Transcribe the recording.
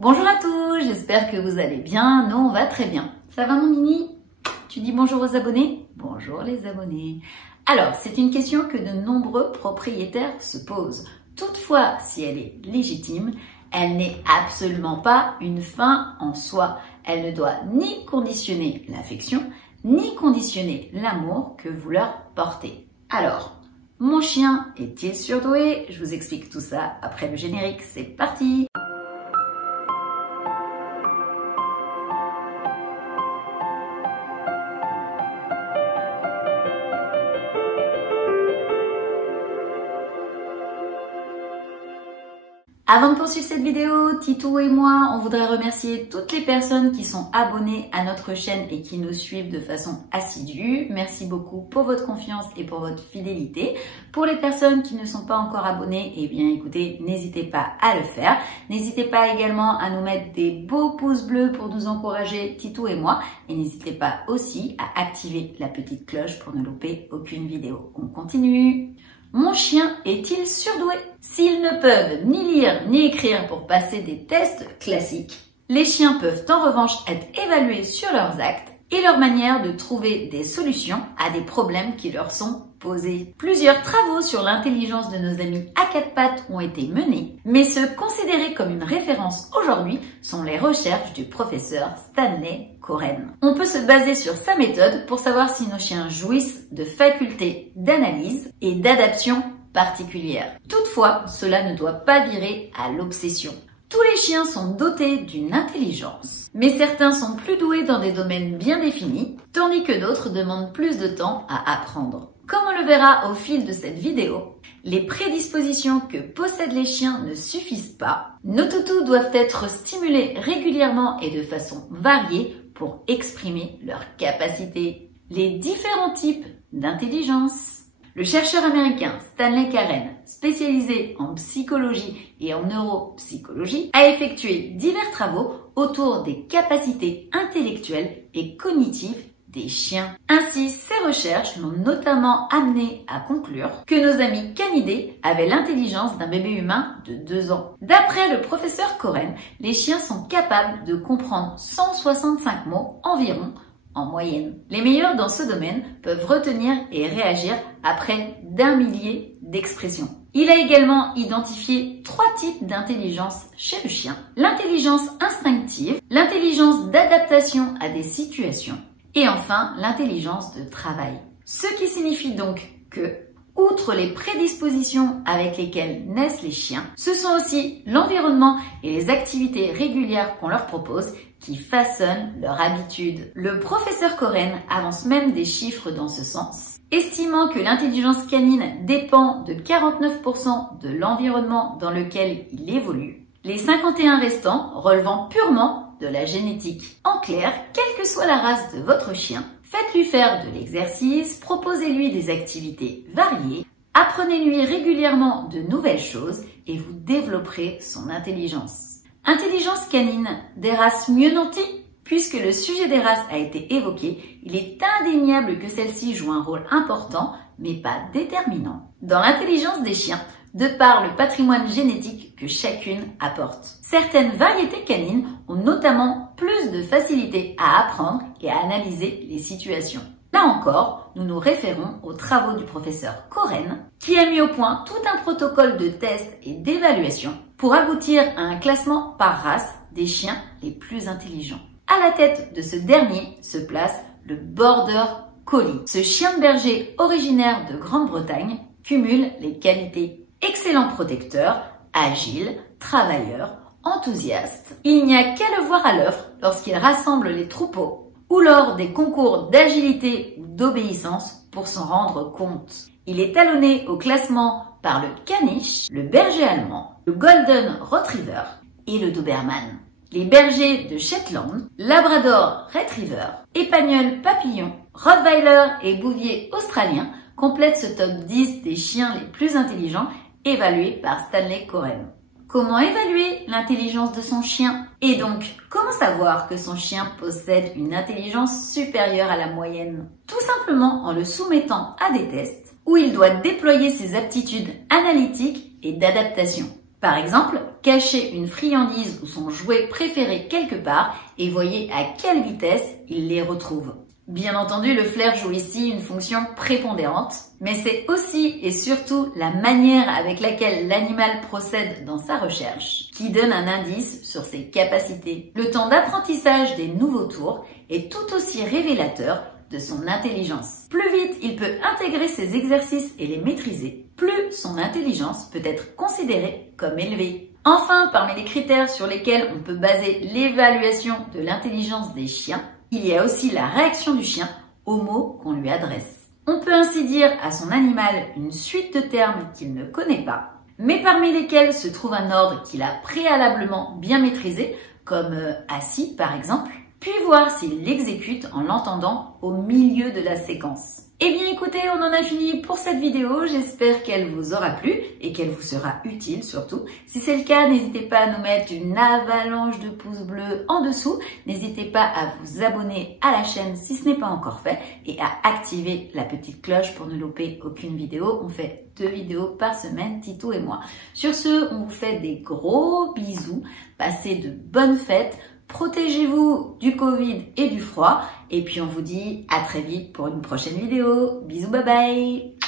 Bonjour à tous, j'espère que vous allez bien. Nous, on va très bien. Ça va mon mini? Tu dis bonjour aux abonnés? Bonjour les abonnés. Alors, c'est une question que de nombreux propriétaires se posent. Toutefois, si elle est légitime, elle n'est absolument pas une fin en soi. Elle ne doit ni conditionner l'affection, ni conditionner l'amour que vous leur portez. Alors, mon chien est-il surdoué? Je vous explique tout ça après le générique, c'est parti! Avant de poursuivre cette vidéo, Titou et moi, on voudrait remercier toutes les personnes qui sont abonnées à notre chaîne et qui nous suivent de façon assidue. Merci beaucoup pour votre confiance et pour votre fidélité. Pour les personnes qui ne sont pas encore abonnées, eh bien écoutez, n'hésitez pas à le faire. N'hésitez pas également à nous mettre des beaux pouces bleus pour nous encourager, Titou et moi. Et n'hésitez pas aussi à activer la petite cloche pour ne louper aucune vidéo. On continue. Mon chien est-il surdoué? S'ils ne peuvent ni lire ni écrire pour passer des tests classiques, les chiens peuvent en revanche être évalués sur leurs actes et leur manière de trouver des solutions à des problèmes qui leur sont posés. Plusieurs travaux sur l'intelligence de nos amis à quatre pattes ont été menés, mais ceux considérés comme une référence aujourd'hui sont les recherches du professeur Stanley Coren. On peut se baser sur sa méthode pour savoir si nos chiens jouissent de facultés d'analyse et d'adaptation particulières. Toutefois, cela ne doit pas virer à l'obsession. Tous les chiens sont dotés d'une intelligence, mais certains sont plus doués dans des domaines bien définis, tandis que d'autres demandent plus de temps à apprendre. Comme on le verra au fil de cette vidéo, les prédispositions que possèdent les chiens ne suffisent pas. Nos toutous doivent être stimulés régulièrement et de façon variée pour exprimer leurs capacités. Les différents types d'intelligence. Le chercheur américain Stanley Coren, spécialisé en psychologie et en neuropsychologie, a effectué divers travaux autour des capacités intellectuelles et cognitives des chiens. Ainsi, ces recherches l'ont notamment amené à conclure que nos amis canidés avaient l'intelligence d'un bébé humain de 2 ans. D'après le professeur Coren, les chiens sont capables de comprendre 165 mots environ en moyenne. Les meilleurs dans ce domaine peuvent retenir et réagir à près d'1 millier d'expressions. Il a également identifié 3 types d'intelligence chez le chien. L'intelligence instinctive, l'intelligence d'adaptation à des situations et enfin l'intelligence de travail. Ce qui signifie donc que, outre les prédispositions avec lesquelles naissent les chiens, ce sont aussi l'environnement et les activités régulières qu'on leur propose qui façonnent leur habitude. Le professeur Coren avance même des chiffres dans ce sens, estimant que l'intelligence canine dépend de 49% de l'environnement dans lequel il évolue, les 51 restants relevant purement de la génétique. En clair, quelle que soit la race de votre chien, faites-lui faire de l'exercice, proposez-lui des activités variées, apprenez-lui régulièrement de nouvelles choses et vous développerez son intelligence. Intelligence canine, des races mieux nanties? Puisque le sujet des races a été évoqué, il est indéniable que celle-ci joue un rôle important, mais pas déterminant, dans l'intelligence des chiens, de par le patrimoine génétique que chacune apporte. Certaines variétés canines ont notamment plus de facilité à apprendre et à analyser les situations. Là encore, nous nous référons aux travaux du professeur Coren, qui a mis au point tout un protocole de tests et d'évaluation pour aboutir à un classement par race des chiens les plus intelligents. À la tête de ce dernier se place le Border Collie. Ce chien de berger originaire de Grande-Bretagne cumule les qualités excellent protecteur, agile, travailleur, enthousiaste. Il n'y a qu'à le voir à l'œuvre lorsqu'il rassemble les troupeaux ou lors des concours d'agilité ou d'obéissance pour s'en rendre compte. Il est talonné au classement par le caniche, le berger allemand, le golden retriever et le doberman. Les bergers de Shetland, labrador retriever, épagnol papillon, rottweiler et bouvier australien complètent ce top 10 des chiens les plus intelligents évalué par Stanley Coren. Comment évaluer l'intelligence de son chien? Et donc, comment savoir que son chien possède une intelligence supérieure à la moyenne? Tout simplement en le soumettant à des tests où il doit déployer ses aptitudes analytiques et d'adaptation. Par exemple, cachez une friandise ou son jouet préféré quelque part et voyez à quelle vitesse il les retrouve. Bien entendu, le flair joue ici une fonction prépondérante, mais c'est aussi et surtout la manière avec laquelle l'animal procède dans sa recherche qui donne un indice sur ses capacités. Le temps d'apprentissage des nouveaux tours est tout aussi révélateur de son intelligence. Plus vite il peut intégrer ses exercices et les maîtriser, plus son intelligence peut être considérée comme élevée. Enfin, parmi les critères sur lesquels on peut baser l'évaluation de l'intelligence des chiens, il y a aussi la réaction du chien aux mots qu'on lui adresse. On peut ainsi dire à son animal une suite de termes qu'il ne connaît pas, mais parmi lesquels se trouve un ordre qu'il a préalablement bien maîtrisé, comme assis par exemple, puis voir s'il l'exécute en l'entendant au milieu de la séquence. Eh bien écoutez, on en a fini pour cette vidéo, j'espère qu'elle vous aura plu et qu'elle vous sera utile surtout. Si c'est le cas, n'hésitez pas à nous mettre une avalanche de pouces bleus en dessous, n'hésitez pas à vous abonner à la chaîne si ce n'est pas encore fait et à activer la petite cloche pour ne louper aucune vidéo. On fait 2 vidéos par semaine, Titou et moi. Sur ce, on vous fait des gros bisous, passez de bonnes fêtes, protégez-vous du Covid et du froid. Et puis on vous dit à très vite pour une prochaine vidéo. Bisous, bye bye!